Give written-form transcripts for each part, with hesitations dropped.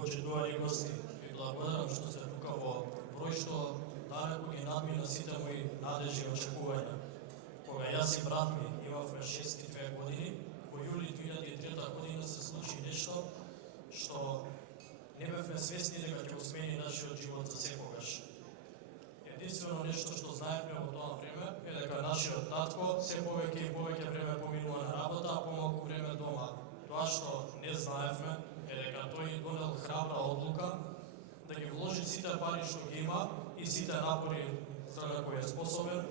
Почитувани гости, ви благодарам што сте тука во број што далеко ги надмина сите мои надежи и очекувања. Кога јас и брат ми имавме 62 години, во јули 2003 година се случи нешто што не бевме свесни дека ќе усмени нашиот живот за секогаш. Единствено нешто што знаевме во тоа време е дека нашиот татко се повеќе и повеќе време поминува на работа, а помалку време дома. Тоа што не знаевме е дека тој донел храбра одлука да ги вложи сите пари што ги има и сите напори за на кои е способен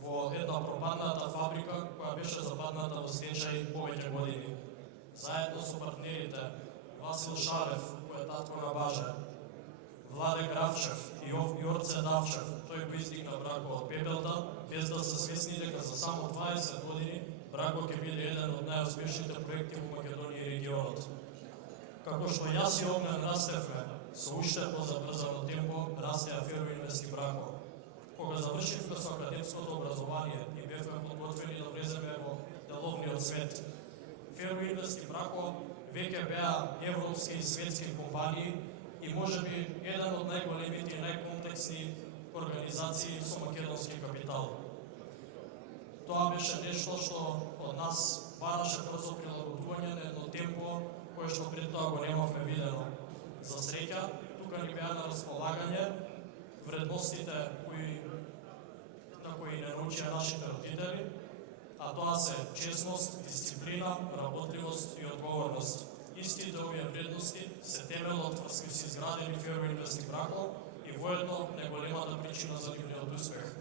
во една пропадната фабрика која беше западната во стечај повеќе години. Заедно со партнерите Васил Шарев, кој е татко на Баже, Владе Гравчев и Јорце Давчев, тој го издигна Брако од пепелта, без да се свесни дека за само 20 години Брако ќе биде еден од најуспешните проекти во Македонија и регионот. Како што јас и Огнен растевме, со уште позабрзано темпо растеа Фероинвест и Брако. Кога завршивме со академското образование и бевме подготвени да влеземе во деловниот свет, Фероинвест и Брако веќе беа европски и светски компании и можеби еден од најголемите и најкомплексни организации со македонски капитал. Тоа беше нешто што од нас бараше брзо прилагодување на едно темпо кое што пред тоа го немавме видено. За среќа, тука ни беа на располагање вредностите на кои не научија нашите родители, а тоа се честност, дисциплина, работливост и одговорност. Истите овие вредности се темелот врз кој се изградени Фероинвест и Брако и воедно најголемата причина за нивниот успех.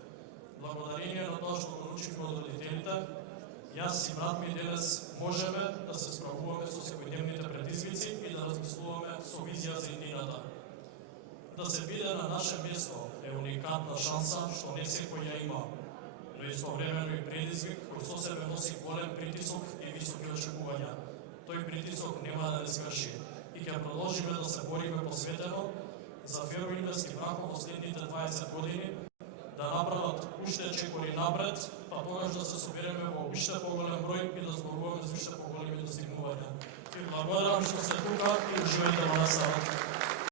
Благодарение на тоа што го научивме од родителите, јас и брат ми денес можеме да се справуваме со секојдневните предизвици и да размислуваме со визија за иднината. Да се биде на наше место е уникатна шанса што не секој ја има, но истовремено и предизвик кој со себе носи голем притисок и високи очекувања. Тој притисок нема да не сврши и ќе продолжиме да се бориме посветено за Фероинвест и Брако во следните 20 години, да направат уште чекори напред, па тогаш да се собереме во уште поголем број и да зборуваме за уште поголеми достигнувања. И благодарам што сте тука и уживајте во наставата.